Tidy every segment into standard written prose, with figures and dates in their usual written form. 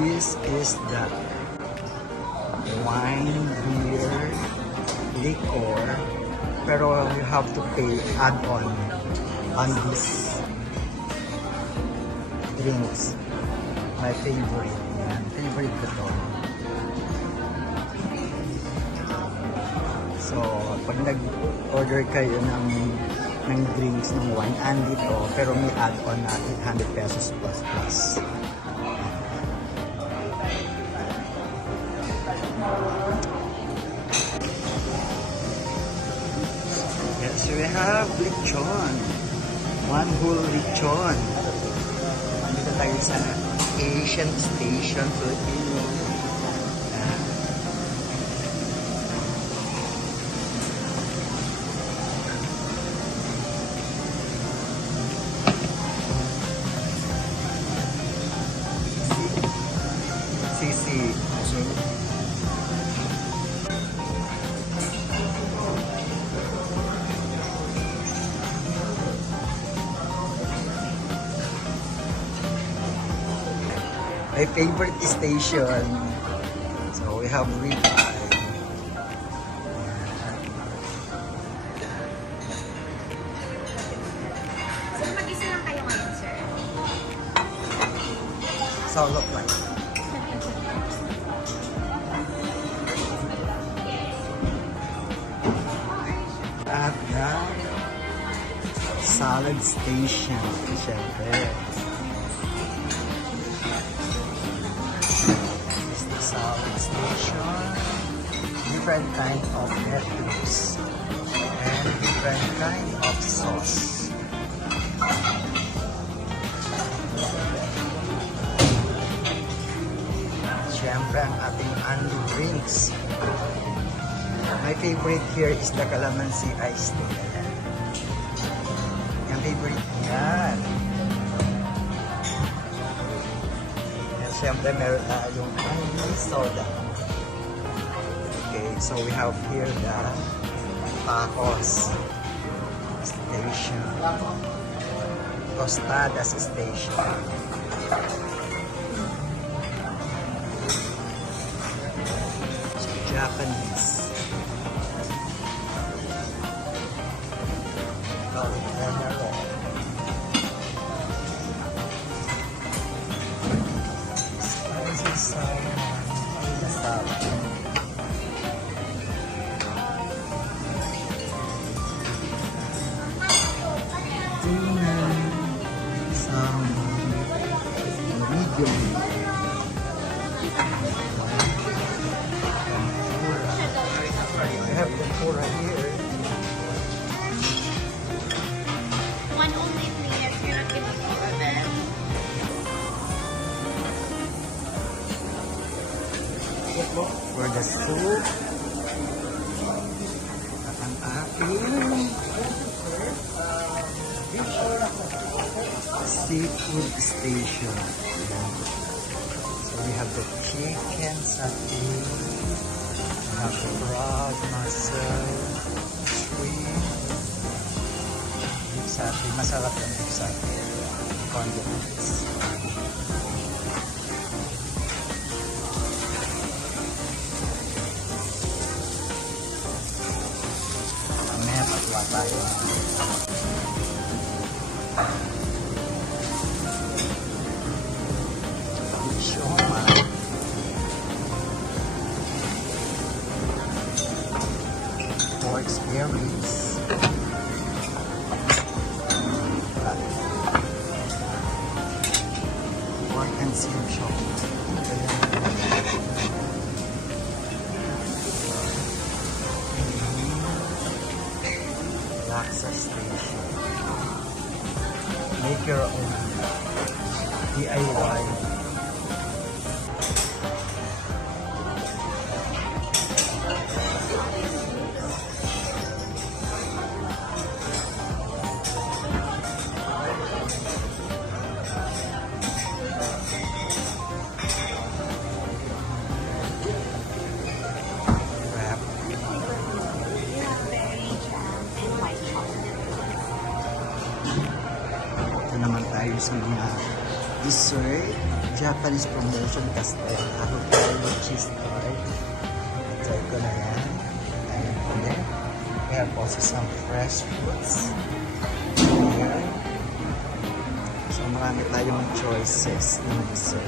This is the wine, beer, liquor, pero you have to pay add-on on these drinks. My favorite. Yan. Favorite ko to. So, pag nag-order kayo ng drinks, ng wine, andito, pero may add-on na 800 pesos plus. Yes, we have lechon. One whole lechon. Dito tayo sa Asian Station, Filipino. Sisi. My favorite station. So we have ribeye. So mag-isa lang kayo ngayon, sir? Solo flight. At the salad station. Siyempre. Salad station, different kind of lettuce and different kind of sauce. Siyempre ang ating only drinks. My favorite here is the calamansi iced tea. Yung favorite yan. Siyempre, meron tayong honey soda. Okay, so we have here the tacos station. Tostadas station. So, Japanese. I have the tempura here. One only, please. You're not giving me a bed. For the soup. At ang aking seafood station. So we have the chicken satay. We have the frog, mussel, shrimp, beef satay. Masarap yung beef satay. Condiments. Mamaya patuwa tayo. Pork spare ribs. Pork and seal chop. Laksa station. Make your own. DIY. Naman tayo sa mga dessert. Japanese promotion Castel avocado cheese tart. Try ko na yan. And then, we have also some fresh fruits. Ayan. So marami tayong choices ng dessert.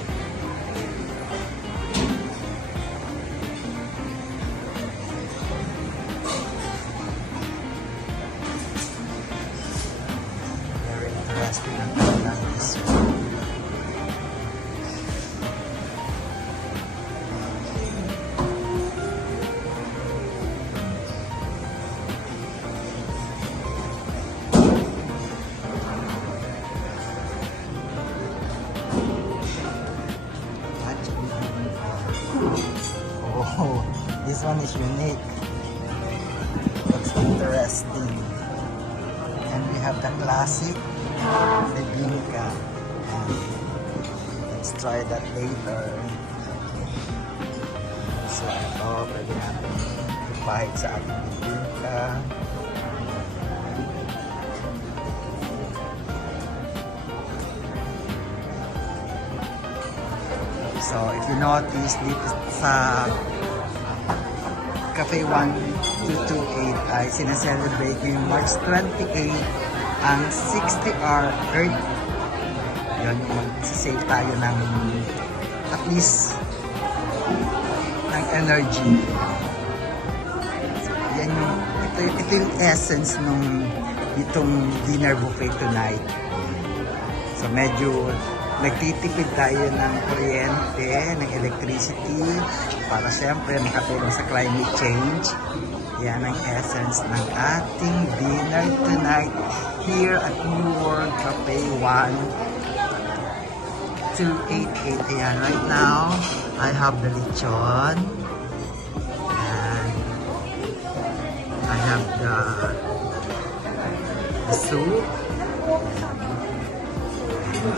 Very interesting ang kanilang dessert. Oh, this one is unique. Looks interesting. And we have the classic, the bingka. And let's try that later. So ito, pwede natin ipahid sa ating bingka. So, if you notice, dito sa Cafe 1228 ay sinaselebrate yung March 28 ang 60-hour Earth. Yun, magsisave tayo ng at least ng energy. So, yan yung, ito yung essence nung itong dinner buffet tonight. So, medyo nagtitipid tayo ng kuryente, ng electricity para syempre makatulong sa climate change. Yan ang essence ng ating dinner tonight here at New World Cafe 1288. Ayan, right now, I have the lechon. And I have the soup.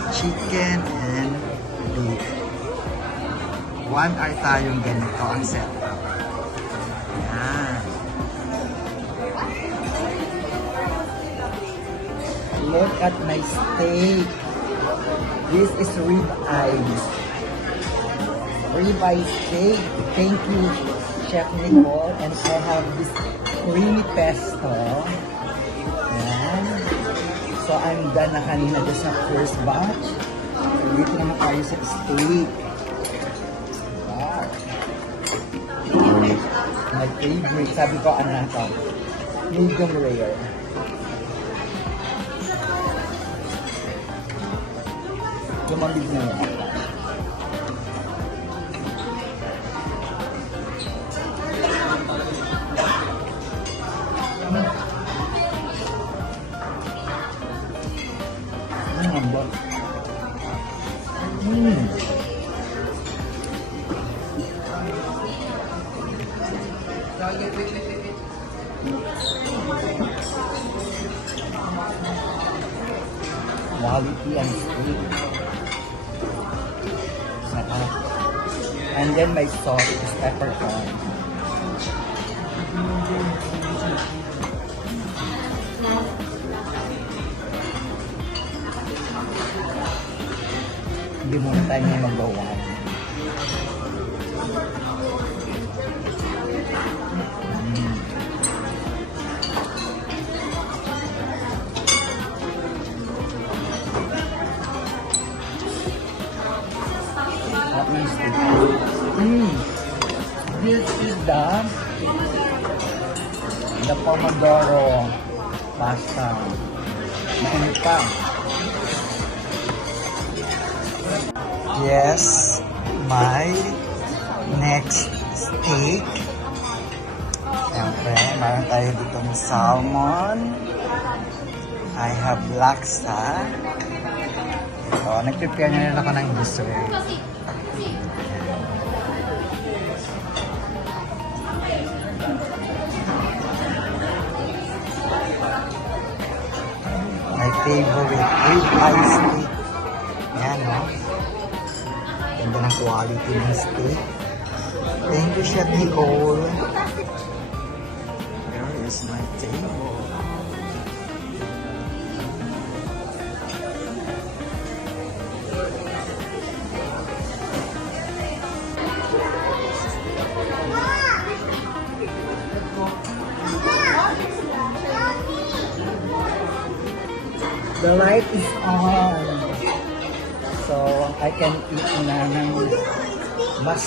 Chicken and beef. 1 hour tayong ganito ang setup. Yan. Look at my steak. This is rib-eye. Rib-eye steak. Thank you, Chef Nicole. And I have this creamy pesto. Yan. So, I'm done na kanina doon sa first batch. So, dito naman tayo sa steak. Wow. My favorite. Sabi ko, ano na ito? Medium rare. Lumamig na yun. Quality and sweet. And then my sauce is peppercorn. Hindi muna tayo na mag-bawal. This is the pomodoro pasta. Mainit pa. Yes, my next steak. Siyempre, meron tayo dito ng salmon. I have laksa. Ito, nag-prepare na rin ako ng dessert. My favorite rib-eye steak. Yan, no? Ganda ng quality ng steak. Thank you, Chef Nicole. There is my table. The light is on. So, I can eat na ng mas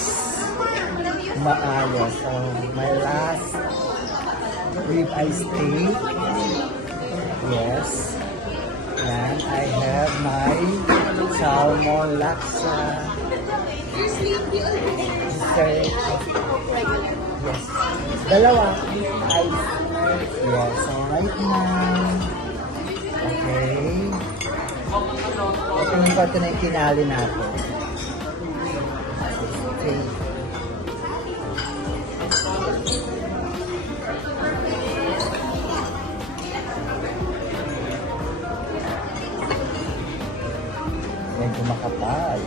maayos. So, my last rib eye steak. Yes. And I have my salmon laksa. Dessert. Yes. Dalawa. Ice. Yes. So, right now. Okay. Ito yung part na yung kinali natin. Okay. Medyo makapal.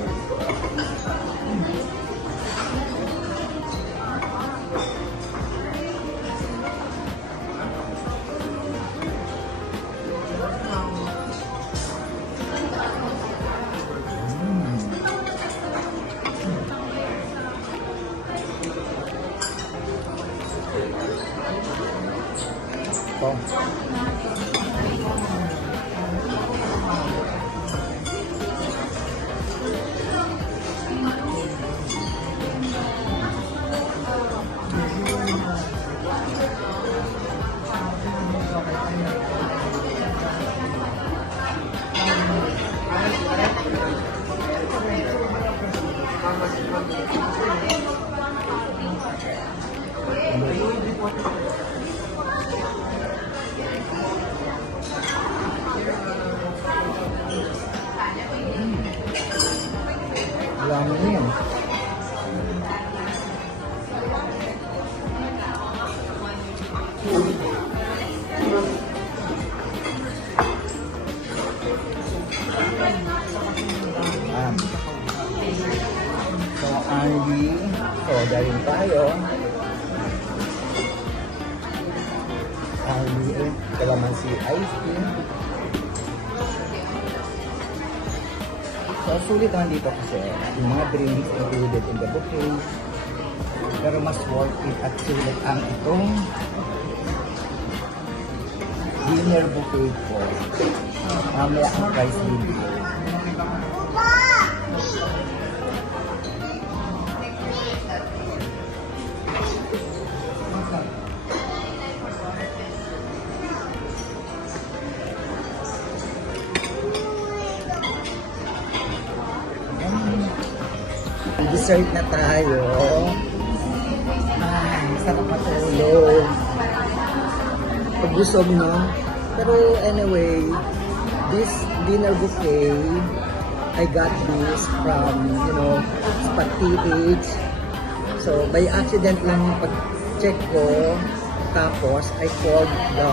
Ito. Yummy. So, Andy, soda rin tayo. Andy, kalamansi ice cream. So, sulit naman dito kasi yung mga drinks included in the buffet. Pero mas worth it at sulit ang itong dinner buffet ko. Mamaya ang price video. Dessert na tayo. Ay, sarap matulog. Pag-busog, no? Pero anyway, this dinner buffet, I got this from, Spot PH. So, by accident lang pag-check ko. Tapos, I called the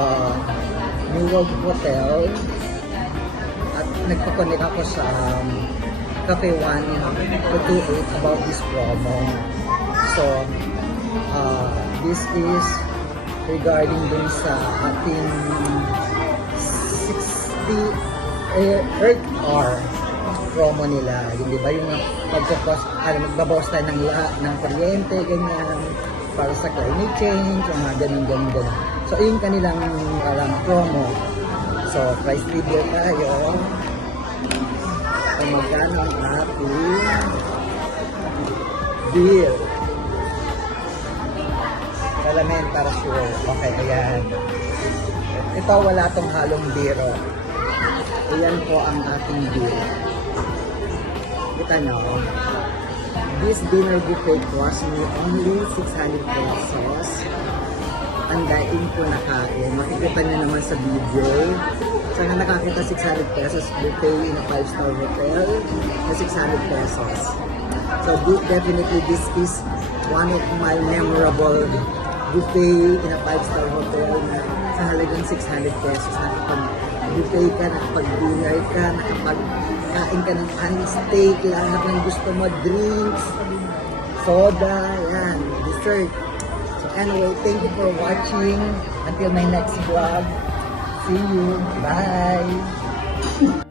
New World Hotel. At nagpa-connect ako sa Cafe 1-28 about this promo. So, this is regarding dun sa ating 60 Earth hour promo nila. Yung di ba yung magbabawas tayo ng kuryente, ganyan, para sa climate change, yung mga ganun. So, yung kanilang promo. So, price video tayo. Kung magkano ang ating bill. Salamin para sure. Okay, ayan. Ito wala tong halong biro. Ayan po ang ating bill. Kita nyo. This dinner buffet cost me only 600 pesos. Ang daing ko na kain. Makikita nyo naman sa video. Sana nakakita 600 pesos buffet in a 5-star hotel na 600 pesos. So definitely this is one of my memorable buffet in a 5-star hotel na sa halagang 600 pesos. Nakapag-buffet ka, nakapag-dinner ka, nakapag-kain ka ng steak, lahat ng gusto mo, drinks, soda, yan, dessert. So anyway, thank you for watching. Until my next vlog. See you. Bye.